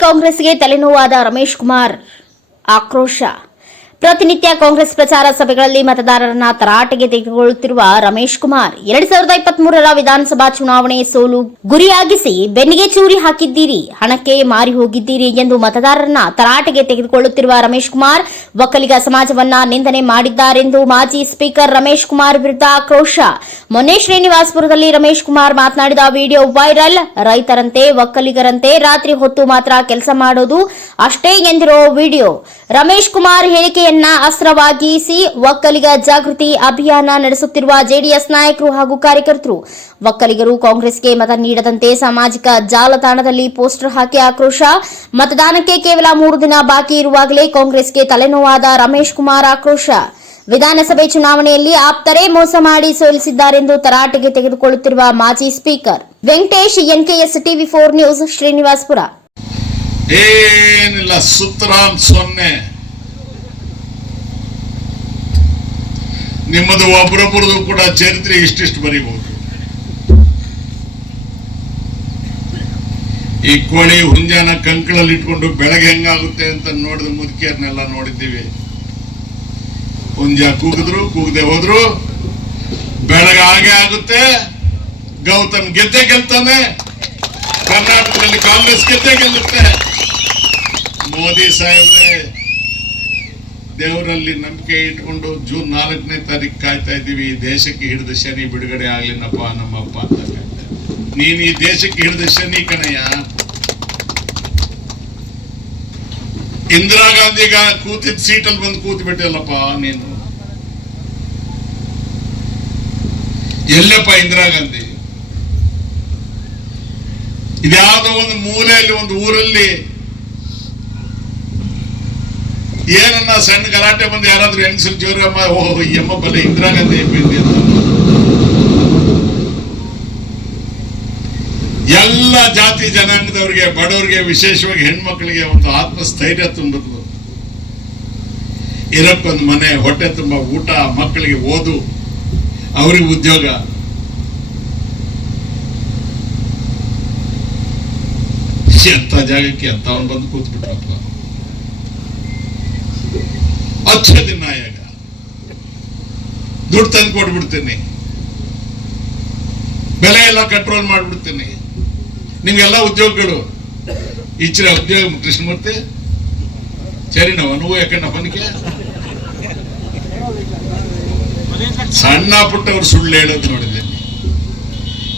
ಕಾಂಗ್ರೆಸ್ಗೆ ತಲೆನೋವಾದ ರಮೇಶ್ ಕುಮಾರ್ ಆಕ್ರೋಶ ಪ್ರತಿನಿತ್ಯ ಕಾಂಗ್ರೆಸ್ ಪ್ರಚಾರ ಸಭೆಗಳಲ್ಲಿ ಮತದಾರರನ್ನ ತರಾಟೆಗೆ ತೆಗೆದುಕೊಳ್ಳುತ್ತಿರುವ ರಮೇಶ್ ಕುಮಾರ್, ಎರಡ್ ಸಾವಿರದ ಇಪ್ಪತ್ಮೂರರ ವಿಧಾನಸಭಾ ಚುನಾವಣೆ ಸೋಲು ಗುರಿಯಾಗಿಸಿ ಬೆನ್ನಿಗೆ ಚೂರಿ ಹಾಕಿದ್ದೀರಿ, ಹಣಕ್ಕೆ ಮಾರಿ ಹೋಗಿದ್ದೀರಿ ಎಂದು ಮತದಾರರನ್ನ ತರಾಟೆಗೆ ತೆಗೆದುಕೊಳ್ಳುತ್ತಿರುವ ರಮೇಶ್ ಕುಮಾರ್, ಒಕ್ಕಲಿಗ ಸಮಾಜವನ್ನ ನಿಂದನೆ ಮಾಡಿದ್ದಾರೆಂದು ಮಾಜಿ ಸ್ಪೀಕರ್ ರಮೇಶ್ ಕುಮಾರ್ ವಿರುದ್ಧ ಆಕ್ರೋಶ. ಮೊನ್ನೆ ಶ್ರೀನಿವಾಸಪುರದಲ್ಲಿ ರಮೇಶ್ ಕುಮಾರ್ ಮಾತನಾಡಿದ ವಿಡಿಯೋ ವೈರಲ್, ರೈತರಂತೆ, ಒಕ್ಕಲಿಗರಂತೆ ರಾತ್ರಿ ಹೊತ್ತು ಮಾತ್ರ ಕೆಲಸ ಮಾಡೋದು ಅಷ್ಟೇ ಎಂದಿರೋ ವಿಡಿಯೋ. ರಮೇಶ್ ಕುಮಾರ್ ಹೇಳಿಕೆಯನ್ನ ಅಸ್ತ್ರವಾಗಿಸಿ ಒಕ್ಕಲಿಗ ಜಾಗೃತಿ ಅಭಿಯಾನ ನಡೆಸುತ್ತಿರುವ ಜೆಡಿಎಸ್ ನಾಯಕರು ಹಾಗೂ ಕಾರ್ಯಕರ್ತರು. ಒಕ್ಕಲಿಗರು ಕಾಂಗ್ರೆಸ್ಗೆ ಮತ ನೀಡದಂತೆ ಸಾಮಾಜಿಕ ಜಾಲತಾಣದಲ್ಲಿ ಪೋಸ್ಟರ್ ಹಾಕಿ ಆಕ್ರೋಶ. ಮತದಾನಕ್ಕೆ ಕೇವಲ ಮೂರು ದಿನ ಬಾಕಿ ಇರುವಾಗಲೇ ಕಾಂಗ್ರೆಸ್ಗೆ ತಲೆನೋವಾದ ರಮೇಶ್ ಕುಮಾರ್ ಆಕ್ರೋಶ. ವಿಧಾನಸಭೆ ಚುನಾವಣೆಯಲ್ಲಿ ಆಪ್ತರೇ ಮೋಸ ಮಾಡಿ ಸೋಲಿಸಿದ್ದಾರೆಂದು ತರಾಟೆಗೆ ತೆಗೆದುಕೊಳ್ಳುತ್ತಿರುವ ಮಾಜಿ speaker. Venkatesh, NKS, TV four news, Srinivaspur. ಏನಿಲ್ಲ ಸುತ್ತರಾಮ್ ಸೊನ್ನೆ. ನಿಮ್ಮದು ಒಬ್ಬರೊಬ್ಬರದು ಕೂಡ ಚರಿತ್ರೆ ಇಷ್ಟಿಷ್ಟು ಬರೀಬಹುದು. ಈ ಕೋಳಿ ಹುಂಜಾನ ಕಂಕಳಲ್ಲಿ ಇಟ್ಕೊಂಡು ಬೆಳಗ್ಗೆ ಹೆಂಗಾಗುತ್ತೆ ಅಂತ ನೋಡಿದ ಮುದುಕಿಯರ್ನೆಲ್ಲ ನೋಡಿದ್ದೀವಿ. ಹುಂಜ ಕೂಗಿದ್ರು, ಕೂಗದೆ ಹೋದ್ರು. ಬೆಳಗ್ಗೆ ಹಾಗೆ ಆಗುತ್ತೆ. ಗೌತಮ್ ಗೆದ್ದೆ ಗೆಲ್ತಾನೆ. ಕರ್ನಾಟಕದಲ್ಲಿ ಕಾಂಗ್ರೆಸ್ ಗೆದ್ದೆ ಗೆಲ್ಲುತ್ತೆ. ಮೋದಿ ಸಾಹೇಬ್ರೆ, ದೇವರಲ್ಲಿ ನಂಬಿಕೆ ಇಟ್ಕೊಂಡು ಜೂನ್ ನಾಲ್ಕನೇ ತಾರೀಕು ಕಾಯ್ತಾ ಇದ್ದೀವಿ. ಈ ದೇಶಕ್ಕೆ ಹಿಡಿದ ಶನಿ ಬಿಡುಗಡೆ ಆಗ್ಲಿನಪ್ಪ ನಮ್ಮಪ್ಪ ಅಂತ ಇದ್ದೀವಿ. ನೀನ್ ಈ ದೇಶಕ್ಕೆ ಹಿಡಿದ ಶನಿ ಕಣಯ್ಯ. ಇಂದಿರಾ ಗಾಂಧಿಗ ಕೂತಿದ್ ಸೀಟಲ್ಲಿ ಬಂದು ಕೂತ್ ಬಿಟ್ಟಿಲ್ಲಪ್ಪ ನೀನು. ಎಲ್ಲಪ್ಪ ಇಂದಿರಾ ಗಾಂಧಿ? ಇದ್ಯಾವುದೋ ಒಂದು ಮೂಲೆಯಲ್ಲಿ, ಒಂದು ಊರಲ್ಲಿ ಏನನ್ನ ಸಣ್ಣ ಗಲಾಟೆ ಬಂದು ಯಾರಾದ್ರೂ ಹೆಂಗಸರು ಜೋರಮ್ಮ ಓ ಎಮ್ಮ ಅಮ್ಮ ಬಲೆ ಇಂದಿರಾ ಗಾಂಧಿ ಎಬ್ಬಿಂದಿ ಅಂತ. ಎಲ್ಲ ಜಾತಿ ಜನಾಂಗದವರಿಗೆ, ಬಡವರಿಗೆ, ವಿಶೇಷವಾಗಿ ಹೆಣ್ಮಕ್ಳಿಗೆ ಒಂದು ಆತ್ಮಸ್ಥೈರ್ಯ ತುಂಬಿದ್ಲು ಇರಕ್ಕೊಂದು ಮನೆ, ಹೊಟ್ಟೆ ತುಂಬ ಊಟ, ಮಕ್ಕಳಿಗೆ ಓದು, ಅವ್ರಿಗೆ ಉದ್ಯೋಗ. ಎಂತ ಜಾಗಕ್ಕೆ ಅಂತವನ್ ಬಂದು ಕೂತ್ಬಿಟ್ರಪ್ಪ ಅಚ್ಚದಿ ಆಯಾಗ ದುಡ್ಡು ತಂದು ಕೊಟ್ಬಿಡ್ತೀನಿ. ಬೆಲೆ ಎಲ್ಲ ಕಂಟ್ರೋಲ್ ಮಾಡ್ಬಿಡ್ತೀನಿ. ನಿಮ್ಗೆಲ್ಲ ಉದ್ಯೋಗಗಳು. ಈಚಿನ ಉದ್ಯೋಗ ಕೃಷ್ಣಮೂರ್ತಿ. ಸರಿ ನಾವು ಅನುಭವ ಯಾಕಂಡ ಬನಿಕೆ ಸಣ್ಣ ಪುಟ್ಟವ್ರು ಸುಳ್ಳು ಹೇಳೋದು ನೋಡಿದ್ದೀನಿ.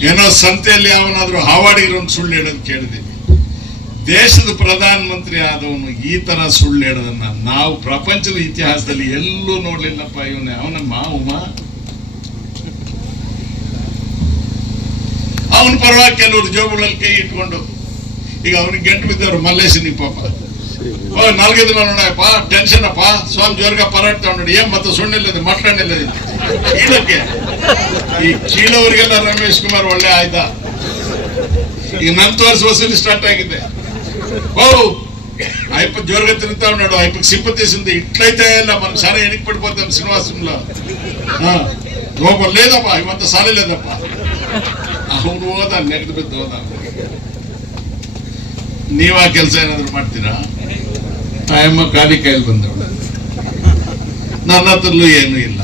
ಏನೋ ಸಂತೆಯಲ್ಲಿ ಯಾವನಾದ್ರೂ ಹಾವಾಡಿ ಇರೋನ್ ಸುಳ್ಳು ಹೇಳೋದು ಕೇಳಿದ್ದೀನಿ. ದೇಶದ ಪ್ರಧಾನ ಮಂತ್ರಿ ಆದವನು ಈ ತರ ಸುಳ್ಳು ಹೇಳೋದನ್ನ ನಾವು ಪ್ರಪಂಚದ ಇತಿಹಾಸದಲ್ಲಿ ಎಲ್ಲೂ ನೋಡ್ಲಿಲ್ಲಪ್ಪ ಇವನ. ಅವನ ಮಾವುಮ ಅವನ ಪರವಾಗಿ ಕೆಲವರು ಜೋಬುಗಳಲ್ಲಿ ಕೈ ಇಟ್ಕೊಂಡು, ಈಗ ಅವ್ನಿಗೆ ಗಂಟು ಬಿದ್ದವ್ರು ಮಲ್ಲೇಶಿನಿ ಪಾಪ. ನಾಲ್ಕೈದು ನೋಡಪ್ಪ ಟೆನ್ಷನ್ ಅಪ್ಪ. ಸ್ವಾಮಿ ಜೋರ್ಗ ಪರಾಟ ನೋಡಿ ಏನ್ ಮತ್ತೆ ಸುಣ್ಣಿಲ್ಲದೆ ಮಟ್ಕಣ್ಣಿಲ್ಲದೆ ಇದಕ್ಕೆ. ಈ ಕೀಳವರಿಗೆಲ್ಲ ರಮೇಶ್ ಕುಮಾರ್ ಒಳ್ಳೆ ಆಯ್ತಾ? ಈಗ ನನ್ ತೋರಿಸಿ ವಸೂಲಿ ಸ್ಟಾರ್ಟ್ ಆಗಿದೆ. వారు అయ్యప్ప జోరుగా తిరుగుతా ఉన్నాడు అయ్యప్పకి సింపతీస్ ఉంది ఇట్లయితే మనం చాలా వెనక్కి పడిపోతాం శ్రీనివాసంలో లోపం లేదప్పా ఇవంత సాలే లేదప్పా అవును ಹೋದ ನೆಗದು ಬಿದ್ದು ಹೋದ. ನೀವ ಕೆಲಸ ಏನಾದ್ರು ಮಾಡ್ತೀರಾ? ತಾಯಮ್ಮ ಖಾಲಿ ಕೈಯಲ್ಲಿ ಬಂದವಳ. ನನ್ನ ಹತ್ರಲ್ಲೂ ಏನೂ ಇಲ್ಲ.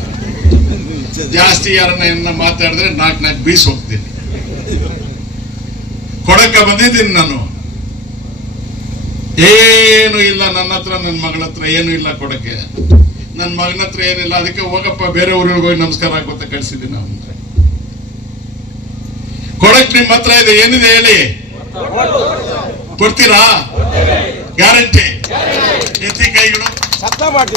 ಜಾಸ್ತಿ ಯಾರನ್ನ ಏನ ಮಾತಾಡಿದ್ರೆ ನಾಲ್ಕು ನಾಲ್ಕು ಬೀಸ್ ಹೋಗ್ತೀನಿ. ಕೊಡಕ್ಕೆ ಬಂದಿದ್ದೀನಿ ನಾನು. ಏನು ಇಲ್ಲ, ನನ್ನ ಹತ್ರ ನನ್ನ ಮಗಳ ಹತ್ರ ಏನು ಇಲ್ಲ ಕೊಡಕ್ಕೆ. ನನ್ನ ಮಗನ ಹತ್ರ ಏನಿಲ್ಲ, ಅದಕ್ಕೆ ಹೋಗಪ್ಪ, ಬೇರೆ ಊರಿಗೆ ಹೋಗಿ ನಮಸ್ಕಾರ ಹಾಕೋತ ಕಳ್ಸಿದ್ದೀನಿ ನಾವು ಕೊಡಕ್ ನಿಮ್ಮ ಹತ್ರ ಇದೆ, ಏನಿದೆ ಹೇಳಿ? ಕೊಡ್ತೀರಾ? ಗ್ಯಾರಂಟಿ. ಎತ್ತಿ ಕೈಗಳು.